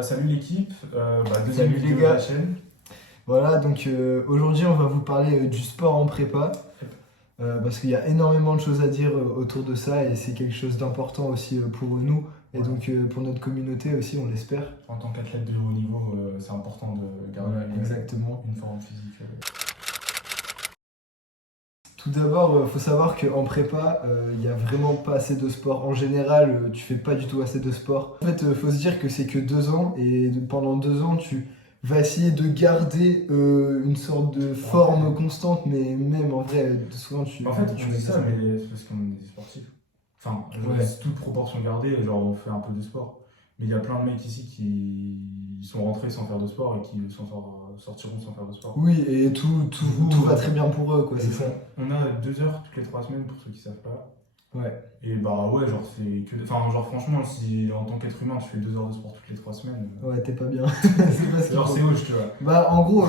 Salut l'équipe, deuxième Salut les vidéo de gars. la chaîne. Voilà, donc aujourd'hui on va vous parler du sport en prépa, parce qu'il y a énormément de choses à dire autour de ça et c'est quelque chose d'important aussi pour nous et Ouais. donc pour notre communauté aussi, on l'espère. En tant qu'athlète de haut niveau, c'est important de garder Voilà, exactement. une forme physique. Tout d'abord, il faut savoir qu'en prépa, il n'y a vraiment pas assez de sport. En général, tu fais pas du tout assez de sport. En fait, il faut se dire que c'est que 2 ans et pendant 2 ans, tu vas essayer de garder une sorte de forme constante, mais même en vrai, souvent En fait, tu on vas dit ça, mais c'est parce qu'on est des sportifs. Enfin, Ouais. toute proportion gardée, genre on fait un peu de sport. Mais il y a plein de mecs ici qui sont rentrés sans faire de sport et qui sortiront sans faire de sport. Oui, et tout va très bien pour eux, quoi, c'est ça. On a 2 heures toutes les 3 semaines pour ceux qui savent pas. Ouais. Et bah ouais, genre c'est que. Enfin, genre franchement, si en tant qu'être humain tu fais 2 heures de sport toutes les 3 semaines, Ouais, t'es pas bien. C'est pas ce qu'il genre faut. c'est hoche, tu vois. Bah, en gros,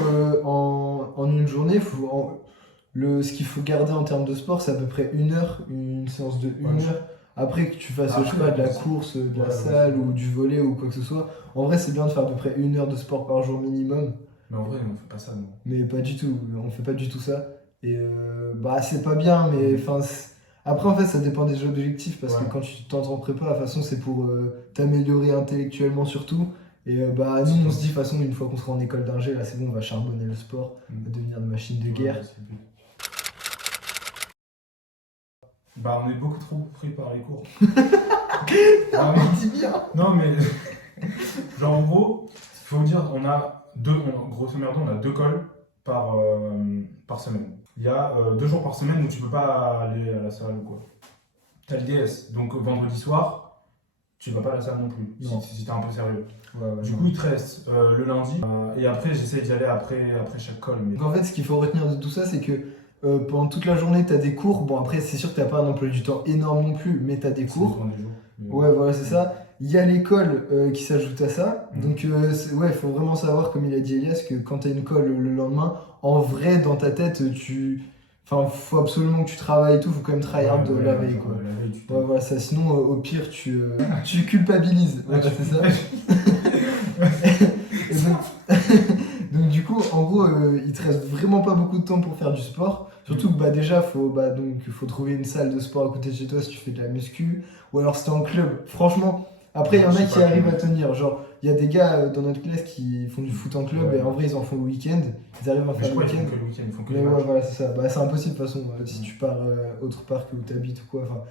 en une journée, ce qu'il faut garder en termes de sport, c'est à peu près 1 heure, une séance de une Ouais, heure. Après que tu fasses, je sais Après, pas, de la c'est- course, de la ouais, salle c'est- ou du volley ou quoi que ce soit. En vrai, c'est bien de faire à peu près 1 heure de sport par jour minimum, Mais en vrai, on fait pas ça, non. mais pas du tout. On fait pas du tout ça. Et bah, c'est pas bien, mais enfin. Après, en fait, ça dépend des objectifs parce que Ouais. quand tu tentes en prépa, de toute façon, c'est pour t'améliorer intellectuellement surtout. Et bah, nous, on se dit, de toute façon, une fois qu'on sera en école d'ingé, là, c'est bon, on va charbonner le sport, on va devenir une machine de guerre. Ouais, c'est le but. Bah, on est beaucoup trop pris par les cours. Non, mais, Dis bien. non, mais genre en gros, faut dire, grosso merdo, on a 2 cols par semaine. Il y a 2 jours par semaine où tu peux pas aller à la salle ou quoi. T'as le DS, donc vendredi soir, tu vas pas à la salle non plus, Non. si t'es un peu sérieux. Ouais, Du coup, il te reste le lundi, et après, j'essaie d'y aller après chaque call. Mais... Donc en fait, ce qu'il faut retenir de tout ça, c'est que pendant toute la journée, tu as des cours. Bon, après, c'est sûr que tu n'as pas un emploi du temps énorme non plus, mais tu as des Ça cours. dépend des jours. Mais Ouais, voilà, c'est ça. Il y a l'école qui s'ajoute à ça. Donc, ouais, il faut vraiment savoir, comme il a dit Elias, que quand tu as une colle le lendemain, en vrai, dans ta tête, Enfin, faut absolument que tu travailles et tout, faut quand même tryhard de la veille, quoi. La veille, tu Ouais, voilà, ça. Sinon, au pire, tu culpabilises. Ouais, Voilà, tu- c'est ça. Et donc, du coup, en gros, il te reste vraiment pas beaucoup de temps pour faire du sport. Surtout que déjà, faut trouver une salle de sport à côté de chez toi si tu fais de la muscu. Ou alors si t'es en club. Franchement, après, il y en Je a sais qui pas, arrivent à comment. tenir. Genre, il y a des gars dans notre classe qui font du foot en club Ouais. et en vrai, ils en font le week-end. Ils arrivent à Mais je faire le crois qu'ils week-end. font que le week-end, ils font que Mais les ouais, matchs. voilà, c'est ça. Bah, c'est impossible de toute façon, si tu pars autre part que où tu habites ou quoi. Enfin,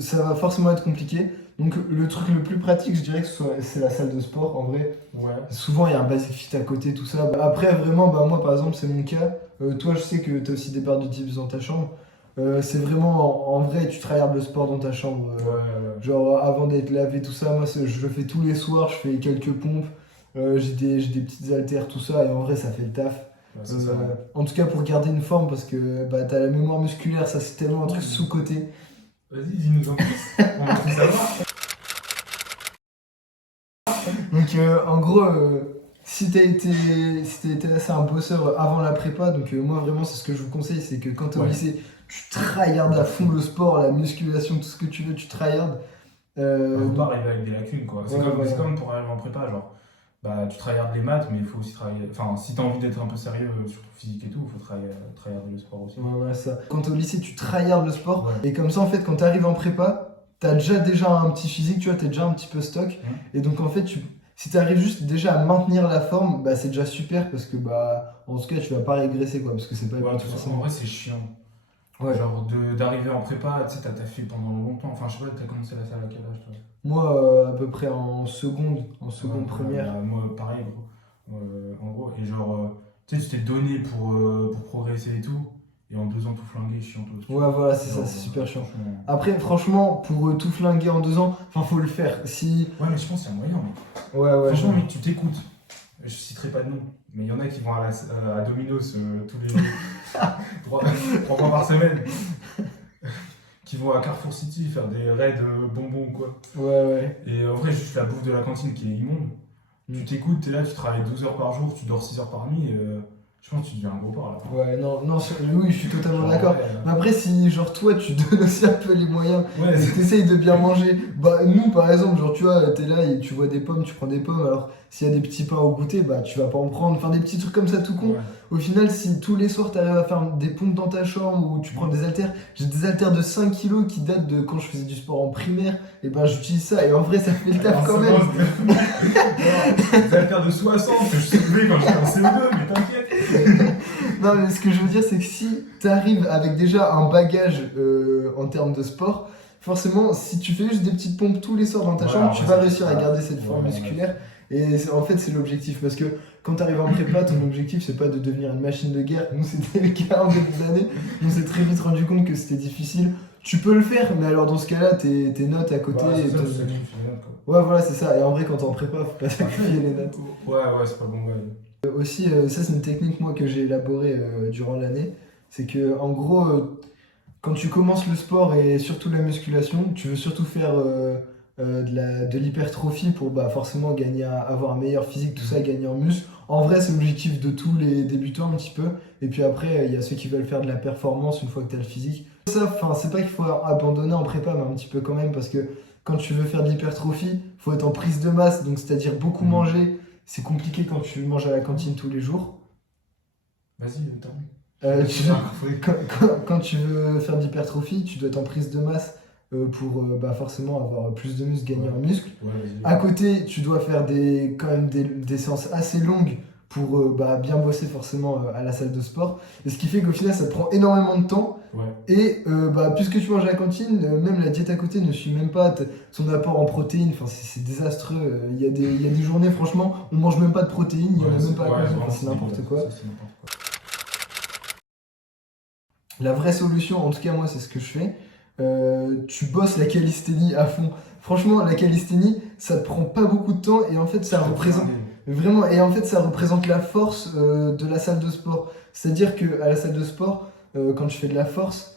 ça va forcément être compliqué. Donc, le truc le plus pratique, je dirais que c'est la salle de sport en vrai. Ouais. Souvent, il y a un basic fit à côté, tout ça. Après, vraiment, moi, par exemple, c'est mon cas. Toi, je sais que tu as aussi des barres de dips dans ta chambre. C'est vraiment, en vrai, tu tryhards le sport dans ta chambre. Ouais. Genre, avant d'être lavé, tout ça, moi, je le fais tous les soirs. Je fais quelques pompes. J'ai des petites haltères, tout ça. Et en vrai, ça fait le taf. Ouais, c'est ça. En tout cas, pour garder une forme, parce que t'as la mémoire musculaire, ça, c'est tellement un truc sous-coté. Vas-y, dis-nous en plus. On va tout savoir. Donc en gros, si t'as été assez un bosseur avant la prépa, donc moi vraiment c'est ce que je vous conseille, c'est que quand t'es au Ouais. lycée, tu tryhardes à fond le sport, la musculation, tout ce que tu veux, tu tryhardes. Faut pas arriver avec des lacunes, quoi. C'est Ouais, comme, voilà. c'est comme pour arriver en prépa, genre. Bah, tu tryhardes les maths, mais il faut aussi travailler. Enfin, si t'as envie d'être un peu sérieux sur ton physique et tout, il faut tryharder le sport aussi. Ouais, voilà ça. Quand t'es au lycée, tu tryhardes le sport, Ouais. et comme ça en fait, quand t'arrives en prépa, t'as déjà un petit physique, tu vois, t'es déjà un petit peu stock, et donc en fait, si t'arrives juste déjà à maintenir la forme, bah c'est déjà super parce que en tout cas tu vas pas régresser quoi, parce que c'est pas Ouais, le but de toute façon, en forcément. vrai, c'est chiant. Ouais. Genre, d'arriver en prépa, tu sais, t'as taffé pendant longtemps. Enfin, je sais pas, t'as commencé la salle à quel âge, toi? Moi, à peu près en seconde Ouais, première. bah, moi, pareil, gros. En gros, et genre, tu sais, tu t'es donné pour progresser et tout, et en 2 ans, tout flinguer, chiant tout. Ouais, voilà, c'est ça, Genre, c'est super chiant. franchement. Après, franchement, pour tout flinguer en 2 ans, enfin, faut le faire. Si. Ouais, mais je pense qu'il y a moyen, mec. Ouais, Franchement, mec, tu t'écoutes. Je citerai pas de nom, mais il y en a qui vont à Domino's tous les 3 fois par semaine, qui vont à Carrefour City faire des raids bonbons, quoi. ouais. Et en vrai, juste la bouffe de la cantine qui est immonde. Mm. Tu t'écoutes, t'es là, tu travailles 12 heures par jour, tu dors 6 heures par nuit. je pense que tu deviens un gros porc là. Ouais, non, non, oui, je suis totalement Genre, d'accord. ouais, Mais après, si genre toi tu donnes aussi un peu les moyens ouais, et que t'essayes de bien manger, bah nous par exemple, genre tu vois, t'es là et tu vois des pommes, tu prends des pommes, alors s'il y a des petits pains au goûter, bah tu vas pas en prendre, enfin des petits trucs comme ça tout con. ouais. Au final, si tous les soirs t'arrives à faire des pompes dans ta chambre ou tu prends des haltères, j'ai des haltères de 5 kilos qui datent de quand je faisais du sport en primaire, et ben j'utilise ça et en vrai ça fait le taf quand même. Des haltères de 60 que je soulevais quand j'étais en CE2, mais t'inquiète. Non, mais ce que je veux dire, c'est que si tu arrives avec déjà un bagage en termes de sport, forcément, si tu fais juste des petites pompes tous les soirs dans ta Ouais, chambre, en tu vrai, vas c'est réussir à ça. garder cette forme Ouais, musculaire. Et en fait, c'est l'objectif. Parce que quand tu arrives en prépa, ton objectif, c'est pas de devenir une machine de guerre. Nous, c'était le cas en début d'année. On s'est très vite rendu compte que c'était difficile. Tu peux le faire, mais alors dans ce cas-là, tes notes à côté. Bah, c'est ça, te- tu sacrifies les notes, quoi. Ouais, voilà, c'est ça. Et en vrai, quand t'es en prépa, faut pas sacrifier les notes. Ouais, c'est pas bon, ouais. Aussi, ça c'est une technique moi que j'ai élaborée durant l'année, c'est que en gros, quand tu commences le sport et surtout la musculation, tu veux surtout faire de l'hypertrophie pour bah, forcément gagner, avoir un meilleur physique, tout ça, gagner en muscle. En vrai, c'est l'objectif de tous les débutants un petit peu. Et puis après, il y a ceux qui veulent faire de la performance une fois que tu as le physique. Ça, enfin, c'est pas qu'il faut abandonner en prépa, mais un petit peu quand même, parce que quand tu veux faire de l'hypertrophie, faut être en prise de masse, donc c'est-à-dire beaucoup manger. C'est compliqué quand tu manges à la cantine tous les jours. Vas-y, termine. Quand tu veux faire de l'hypertrophie, tu dois être en prise de masse pour bah, forcément avoir plus de muscles, gagner en muscles. Ouais, vas-y. À côté, tu dois faire quand même des séances assez longues pour bah, bien bosser forcément à la salle de sport. Et ce qui fait qu'au final, ça te prend énormément de temps. Ouais. Et bah, puisque tu manges à la cantine, même la diète à côté ne suit même pas son apport en protéines. Enfin, c'est désastreux. Il y a des journées, franchement, on mange même pas de protéines, il y en a même pas à la cantine. Enfin, c'est n'importe quoi. Ça, c'est n'importe quoi. La vraie solution, en tout cas moi c'est ce que je fais, tu bosses la calisthénie à fond. Franchement la calisthénie ça te prend pas beaucoup de temps et en fait ça représente vraiment et en fait ça représente la force de la salle de sport. C'est-à-dire que à la salle de sport quand tu fais de la force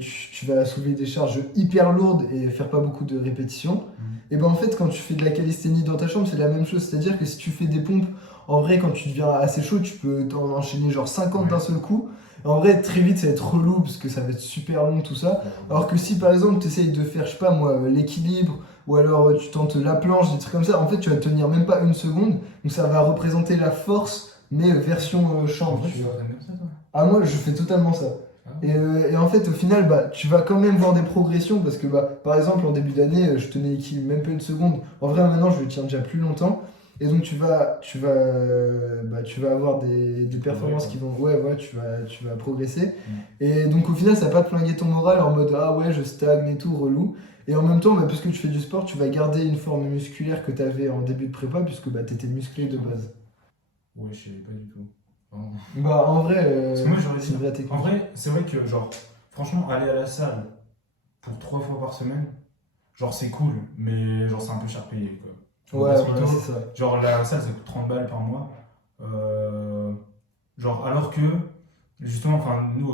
tu vas soulever des charges hyper lourdes et faire pas beaucoup de répétitions. Et ben en fait quand tu fais de la calisthénie dans ta chambre c'est la même chose. C'est-à-dire que si tu fais des pompes en vrai quand tu deviens assez chaud tu peux t'en enchaîner genre 50 d'un seul coup. En vrai, très vite, ça va être relou parce que ça va être super long tout ça. Alors que si par exemple, tu essayes de faire, je sais pas moi, l'équilibre ou alors tu tentes la planche, des trucs comme ça, en fait, tu vas tenir même pas une seconde. Donc ça va représenter la force, mais version chambre. Ouais, Tu tu vois. t'entraînes comme ça, toi? Ah, moi, je fais totalement ça. Ah. Et en fait, au final, bah, tu vas quand même voir des progressions parce que, bah, par exemple, en début d'année, je tenais l'équilibre même pas une seconde. En vrai, maintenant, je le tiens déjà plus longtemps. Et donc, tu vas avoir des performances qui vont. Ouais, tu vas progresser. Et donc, au final, ça va pas te flinguer ton moral en mode ah ouais, je stagne et tout, relou. Et en même temps, bah, puisque tu fais du sport, tu vas garder une forme musculaire que tu avais en début de prépa puisque bah, tu étais musclé de base. Ouais, je savais pas du tout. Vraiment. Bah, en vrai, Parce que moi, j'aurais c'est une dit. vraie technique. En vrai, c'est vrai que, genre, franchement, aller à la salle pour 3 fois par semaine, genre, c'est cool, mais genre, c'est un peu cher payé, quoi. Ouais, Parce voilà, que, c'est ça. genre, la salle, ça coûte 30 balles par mois. Genre, alors que, justement, enfin, nous,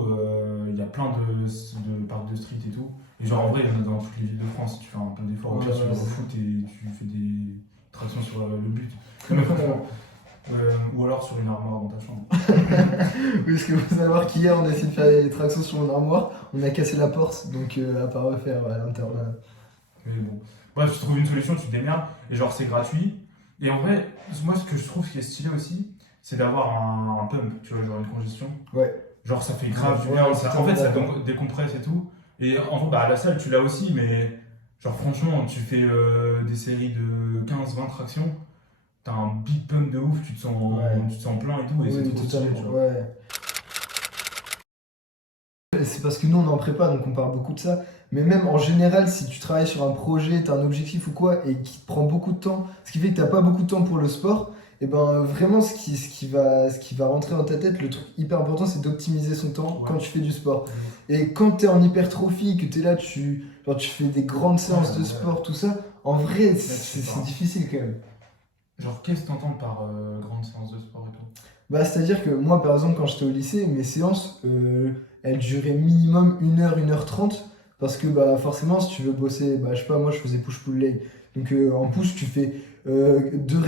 il y a plein de parcs de street et tout. Et genre, en vrai, il y en a dans toutes les villes de France. Tu fais un peu d'effort, au Ouais, pire, tu ouais, vas au c'est foot et tu fais des tractions sur le but. Mais franchement, ou alors sur une armoire dans ta chambre. Oui, parce que faut savoir qu'hier on a essayé de faire des tractions sur mon armoire, on a cassé la porte, donc à part refaire à l'intérieur. Mais bon. Bref, tu trouves une solution, tu te démerdes, et genre c'est gratuit. Et en vrai, moi ce que je trouve qui est stylé aussi, c'est d'avoir un pump, tu vois, genre une congestion. Ouais. Genre ça fait grave du Ouais, bien, ouais, en fait ça d'accord. décompresse et tout. Et en vrai, bah à la salle tu l'as aussi, mais genre franchement, tu fais des séries de 15-20 tractions, t'as un big pump de ouf, Ouais. tu te sens plein et tout, et c'est Oui, trop stylé, tu totalement. vois. Ouais. Et c'est parce que nous on est en prépa donc on parle beaucoup de ça. Mais même en général, si tu travailles sur un projet, tu as un objectif ou quoi, et qui te prend beaucoup de temps, ce qui fait que tu n'as pas beaucoup de temps pour le sport, et ben vraiment ce qui va rentrer dans ta tête, le truc hyper important, c'est d'optimiser son temps quand tu fais du sport. Et quand tu es en hypertrophie, que tu es là, genre, tu fais des grandes séances de sport, tout ça, en vrai, c'est difficile quand même. Genre qu'est-ce que t'entends par grande séance de sport et tout? Bah, c'est-à-dire que moi, par exemple, quand j'étais au lycée, mes séances, elles duraient minimum 1 heure, 1 h 30. Parce que bah, forcément, si tu veux bosser, bah, je sais pas, moi je faisais push-pull leg. Donc en push, tu fais deux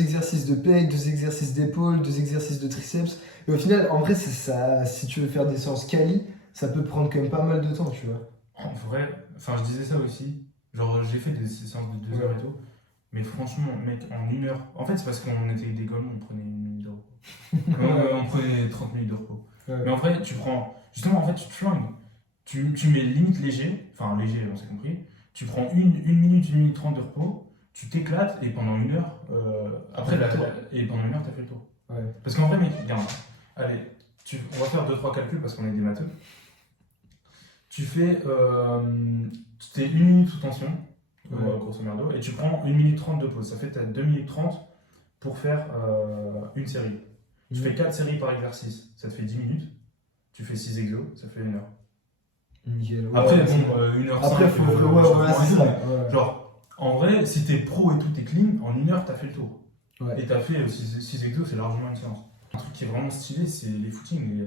exercices de pec, 2 exercices d'épaule, 2 exercices de triceps. Et au final, en vrai, c'est ça, si tu veux faire des séances quali, ça peut te prendre quand même pas mal de temps, tu vois. En vrai, enfin, je disais ça aussi. Genre, j'ai fait des séances de 2 heures et tout. Mais franchement, mec, en 1 heure. En fait, c'est parce qu'on était des gommes, on prenait 1 minute de repos. On prenait 30 minutes de repos. Ouais. Mais en vrai, tu prends. Justement, en fait, tu te flingues. Tu mets limite léger. Enfin, léger, on s'est compris. Tu prends 1 minute 30 de repos. Tu t'éclates et pendant 1 heure. Après, et pendant 1 heure, t'as fait le tour. Ouais. Parce qu'en vrai, mec, regarde. Allez, on va faire 2-3 calculs parce qu'on est des matheux. Tu fais. T'es 1 minute sous tension, grosso merdo, et tu prends 1 minute 30 de pause. Ça fait t'as 2 minutes 30 pour faire une série. Tu fais 4 séries par exercice, ça te fait 10 minutes. Tu fais 6 exos, ça fait 1 heure. Nickel. Après, Ouais, bon, 1h05. après, faut. Ouais, voilà, c'est ça. Ouais. Genre, en vrai, si t'es pro et tout, t'es clean, en 1 heure, t'as fait le tour. Ouais. Et t'as fait 6 exos, c'est largement une séance. Un truc qui est vraiment stylé, c'est les footings.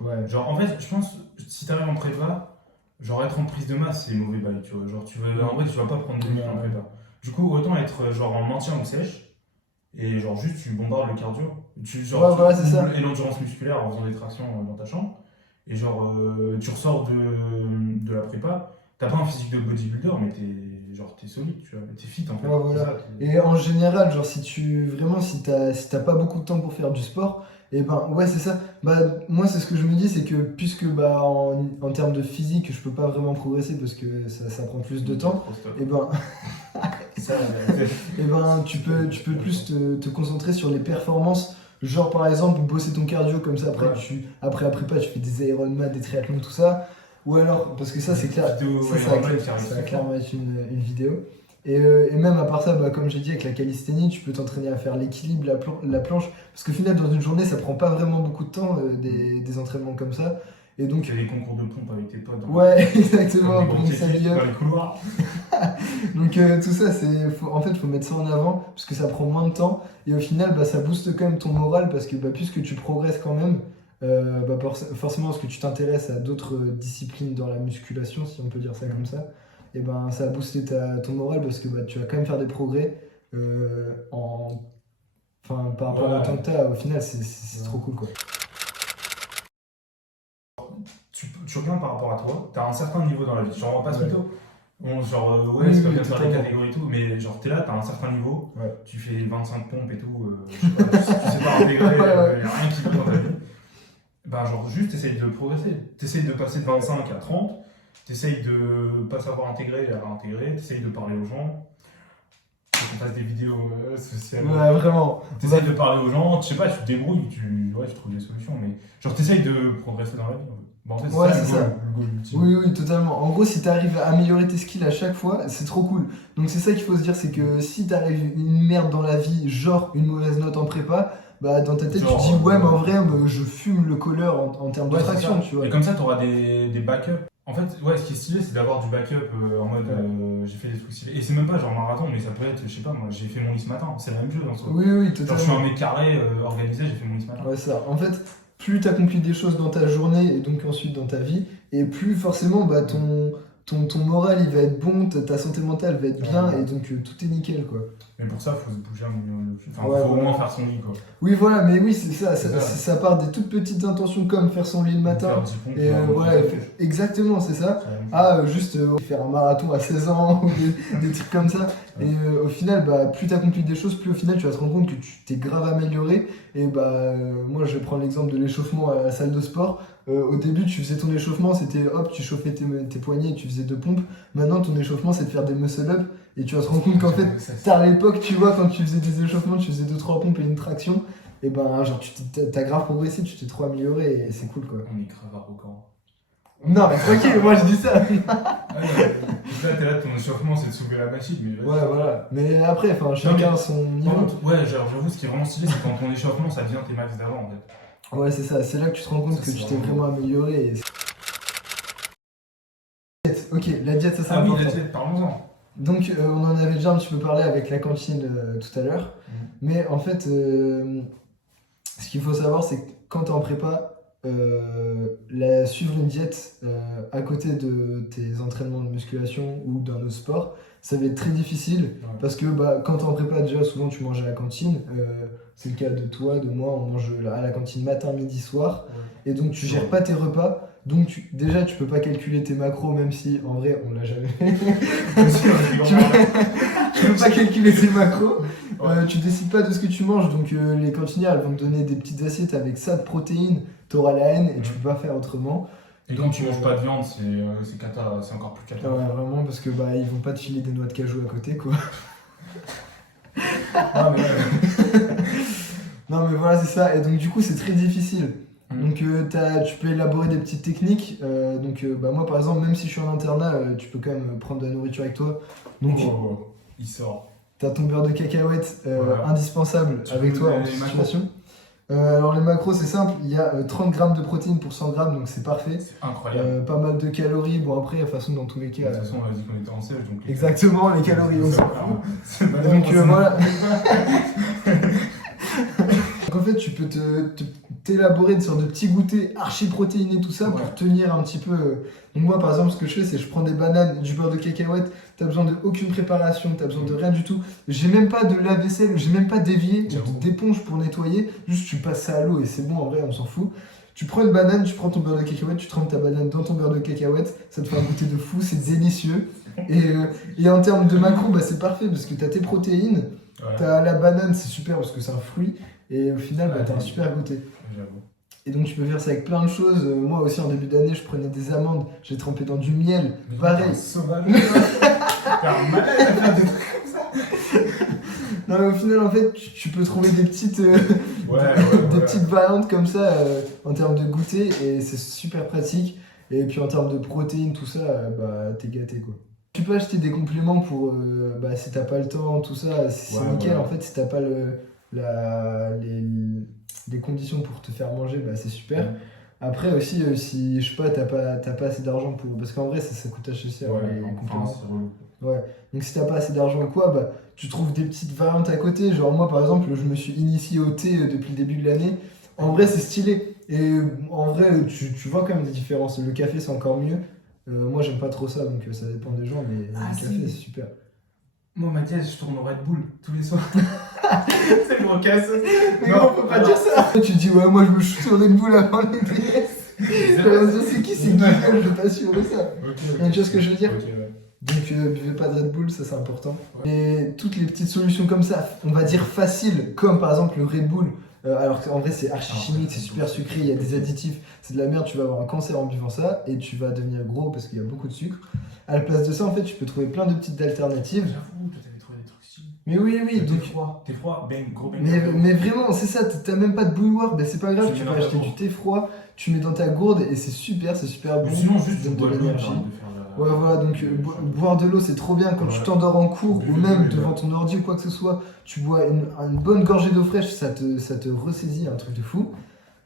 Ouais. Genre, en fait, je pense, si t'arrives en prépa, genre être en prise de masse, c'est mauvais bail, tu vois. Genre, en vrai, tu vas pas prendre 2 minutes en prépa. Du coup, autant être genre en maintien ou sèche, et genre juste tu bombardes le cardio. Voilà, c'est ça. Et l'endurance musculaire en faisant des tractions dans ta chambre. Et genre, tu ressors de la prépa, t'as pas un physique de bodybuilder, mais t'es solide, tu vois. T'es fit en fait. Ouais, voilà. C'est ça, Et en général, genre, si t'as pas beaucoup de temps pour faire du sport, et ben, ouais, c'est ça. Bah, moi, c'est ce que je me dis, c'est que puisque, bah, en termes de physique, je peux pas vraiment progresser parce que ça prend plus de temps, et ben, Ça, et ben, tu peux plus te concentrer sur les performances. Genre, par exemple, bosser ton cardio comme ça, après, Ouais. après prépa, tu fais des Ironman, des triathlons, tout ça. Ou alors, parce que ça, c'est clair, Vidéo, ça, ouais, ça va Ironman, cla- qui arrive ça va très clairement être une vidéo. Et même à part ça, bah, comme j'ai dit, avec la calisthénie, tu peux t'entraîner à faire l'équilibre, la planche. Parce qu'au final, dans une journée, ça prend pas vraiment beaucoup de temps, des entraînements comme ça. Et Tu donc, fais des concours de pompe avec tes potes. ouais, exactement, Comme pour des une gros salle kékis up. dans les couloirs. Donc tout ça, en fait, faut mettre ça en avant, parce que ça prend moins de temps. Et au final, bah, ça booste quand même ton moral, parce que bah, puisque tu progresses quand même, bah, forcément, parce que tu t'intéresses à d'autres disciplines dans la musculation, si on peut dire ça comme ça, et ben ça a boosté ton moral, parce que bah, tu vas quand même faire des progrès enfin, par rapport au temps que tu as. Au final, c'est trop cool, quoi. Tu regardes par rapport à toi, t'as un certain niveau dans la vie. Genre, on passe plutôt. Genre, ouais, Oui, c'est pas oui, bien de faire les totalement. catégories et tout, mais genre, t'es là, t'as un certain niveau, Ouais. tu fais 25 pompes et tout, je sais pas, tu sais pas intégrer, Ouais. y a rien qui va dans ta vie. Bah, genre, juste, t'essayes de progresser. T'essayes de passer de 25 à 30, t'essayes de pas savoir intégrer à intégrer, t'essayes de parler aux gens. Faut qu'on fasse des vidéos sociales. Ouais, vraiment. T'essayes de parler aux gens, je sais pas, tu te débrouilles, tu trouves des solutions, mais genre, t'essayes de progresser dans la vie. En fait. Bon, en fait, Ouais, c'est c'est ça, ça. le goal ultime. Oui, oui, totalement. En gros, si tu arrives à améliorer tes skills à chaque fois, c'est trop cool. Donc c'est ça qu'il faut se dire, c'est que si t'arrives une merde dans la vie, genre une mauvaise note en prépa, bah dans ta tête Genre, tu te dis ouais mais en vrai je fume le colleur en termes de Ouais, c'est traction, ça. tu vois. Et comme ça, tu auras des backups. En fait, ouais, ce qui est stylé, c'est d'avoir du backup en mode j'ai fait des trucs stylés. Et c'est même pas genre marathon, mais ça peut être, je sais pas, moi j'ai fait mon lit ce matin. C'est la même chose en soi. Oui, oui, Genre, je suis totalement. un mec carré, organisé, j'ai fait mon lit ce matin. Ouais, ça. En fait, plus tu accomplis des choses dans ta journée et donc ensuite dans ta vie, et plus forcément bah, ton moral il va être bon, ta santé mentale va être bien, Ouais. et donc tout est nickel, quoi. Mais pour ça, faut se bouger un minimum le cul. Enfin, Ouais, faut au voilà. moins faire son lit quoi. Oui, voilà, mais oui, c'est ça, C'est ça. ça part des toutes petites intentions comme faire son lit le matin. Faire 10 pompes, Et voilà, exactement, c'est ça. Juste faire un marathon à 16 ans ou des trucs comme ça. Ouais. Et au final, bah, plus tu accomplis des choses, plus au final tu vas te rendre compte que tu t'es grave amélioré. Et bah, moi je prends l'exemple de l'échauffement à la salle de sport. Au début, tu faisais ton échauffement, c'était hop, tu chauffais tes poignets et tu faisais 2 pompes. Maintenant, ton échauffement, c'est de faire des muscle-up. Et tu vas te rendre compte qu'en fait, à l'époque, tu vois, quand tu faisais des échauffements, tu faisais 2-3 pompes et une traction. Et ben, genre, t'as grave progressé, tu t'es trop amélioré et c'est cool, quoi. On est grave arrogant. Non, mais tranquille, moi je dis ça. Ouais, là, t'es là, ton échauffement, c'est de soulever la machine. Mais Ouais, voilà. Mais après, enfin, chacun son niveau. Ouais, j'avoue, ce qui est vraiment stylé, c'est quand ton échauffement, ça devient tes max d'avant en fait. Ouais, c'est ça. C'est là que tu te rends compte Ça, que c'est tu t'es vraiment- vraiment amélioré. Ok, la diète, ça c'est Ah oui, important. la diète, parlons-en. Donc, on en avait déjà un petit peu parlé avec la cantine tout à l'heure. Mais en fait, ce qu'il faut savoir, c'est que quand tu es en prépa, suivre une diète à côté de tes entraînements de musculation ou d'un autre sport, ça va être très difficile. Ouais. Parce que quand t'es en prépa, déjà, souvent tu manges à la cantine. C'est le cas de toi, de moi, on mange à la cantine matin, midi, soir. Ouais. Et donc tu gères pas tes repas. Donc déjà, tu peux pas calculer tes macros, même si en vrai, on l'a jamais fait. Tu peux pas calculer tes macros. Tu décides pas de ce que tu manges. Donc les cantinières, elles vont te donner des petites assiettes avec ça de protéines. T'auras la haine et tu peux pas faire autrement. Et quand tu manges pas de viande, c'est cata, c'est encore plus cata. Ouais, vraiment, parce que ils vont pas te filer des noix de cajou à côté, quoi. Ah, mais Non, mais voilà, c'est ça. Et donc, du coup, c'est très difficile. Mm. Donc, tu peux élaborer des petites techniques. Moi, par exemple, même si je suis en internat, tu peux quand même prendre de la nourriture avec toi. Donc, il sort. t'as ton beurre de cacahuète Voilà. indispensable Tu avec veux toi en les toute macros situation. Alors, les macros, c'est simple. Il y a 30 grammes de protéines pour 100 grammes, donc c'est parfait. C'est incroyable. Pas mal de calories. Bon, après, de toute façon, dans tous les De cas. toute façon, on a dit qu'on était en CH, donc... Exactement, les calories, on s'en fout. C'est pas Donc grave, voilà. Donc en fait, tu peux t'élaborer une sorte de petits goûters archi protéinés, tout ça, Ouais. pour tenir un petit peu. Donc moi, par exemple, ce que je fais, c'est que je prends des bananes, du beurre de cacahuète. T'as besoin de aucune préparation, t'as besoin de rien du tout. J'ai même pas de lave-vaisselle, j'ai même pas d'évier, J'avoue. d'éponge pour nettoyer. Juste, tu passes ça à l'eau et c'est bon. En vrai, on s'en fout. Tu prends une banane, tu prends ton beurre de cacahuète, tu trempes ta banane dans ton beurre de cacahuète, ça te fait un goûter de fou, c'est délicieux. Et en termes de macro, c'est parfait parce que t'as tes protéines, Ouais, t'as la banane, c'est super parce que c'est un fruit, et au final, t'as un super goûter. j'avoue. Et donc, tu peux faire ça avec plein de choses. Moi aussi, en début d'année, je prenais des amandes, j'ai trempé dans du miel, Mais pareil. t'es un sauvage. T'es un malade à faire des trucs comme ça. Non, mais au final, en fait, tu peux trouver des petites, des petites variantes comme ça en termes de goûter, et c'est super pratique. Et puis en termes de protéines, tout ça, t'es gâté quoi. Tu peux acheter des compléments pour si t'as pas le temps, tout ça, c'est nickel. Ouais. En fait, si t'as pas les conditions pour te faire manger, c'est super. Ouais. Après aussi, si je sais pas, t'as pas assez d'argent pour. Parce qu'en vrai, ça coûte assez cher les Enfin, compléments. c'est relou. Ouais, donc si t'as pas assez d'argent ou quoi, tu trouves des petites variantes à côté. Genre moi par exemple, je me suis initié au thé depuis le début de l'année. En vrai c'est stylé. Et en vrai tu vois quand même des différences. Le café c'est encore mieux. Moi j'aime pas trop ça donc ça dépend des gens, mais Ah, le café si. c'est super. Moi, Mathias, je tourne au Red Bull tous les soirs. C'est mon casse. Mais non, faut pas dire ça. Tu dis ouais moi je me suis sur une boule avant les DS. C'est qui c'est Guillaume, je vais pas suivre ça. Ok. Tu vois ce que je veux dire? Ok, ouais. Donc buvez pas de Red Bull, ça c'est important. Et toutes les petites solutions comme ça, on va dire faciles, comme par exemple le Red Bull, alors qu'en vrai c'est archi chimique, c'est super sucré, il y a des additifs, c'est de la merde, tu vas avoir un cancer en buvant ça et tu vas devenir gros parce qu'il y a beaucoup de sucre. À la place de ça, en fait, tu peux trouver plein de petites alternatives. J'avoue, toi t'avais trouvé des trucs stylés. Mais oui, T'es donc. froid, bang, gros bang. Mais vraiment, c'est ça, t'as même pas de bouilloire, c'est pas grave, Tu tu mets peux dans ta acheter du gourde. thé froid, tu mets dans ta gourde et c'est super bon. Ou sinon, juste ça tu donne bois de de l'eau, l'énergie. t'arrêtes de faire la- Ouais, voilà, donc boire de l'eau c'est trop bien quand tu Ouais. t'endors en cours ou Oui, même oui, devant ouais. ton ordi ou quoi que ce soit, tu bois une bonne gorgée d'eau fraîche, ça te ressaisit, un truc de fou.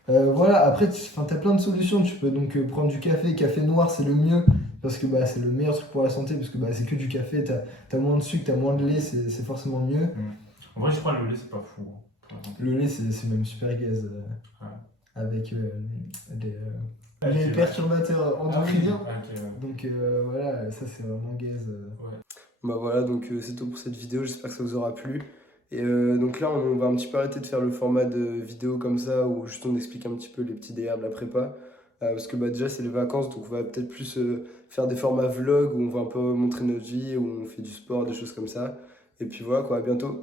Voilà, après t'as plein de solutions, tu peux donc prendre du café noir c'est le mieux parce que c'est le meilleur truc pour la santé parce que c'est que du café, t'as moins de sucre, t'as moins de lait, c'est forcément mieux. En vrai, je crois que le lait, c'est pas fou. Hein, pour la santé. Le lait c'est même super gaze Ouais. avec Ok, les ouais. perturbateurs Ah oui, endocriniens. ok, ouais. Donc voilà, ça c'est vraiment gaze. Ouais. Bah voilà, donc c'est tout pour cette vidéo, j'espère que ça vous aura plu. Et donc là, on va un petit peu arrêter de faire le format de vidéo comme ça, où juste on explique un petit peu les petits délires de la prépa. Parce que déjà c'est les vacances, donc on va peut-être plus faire des formats vlog, où on va un peu montrer notre vie, où on fait du sport, des choses comme ça. Et puis voilà quoi, à bientôt.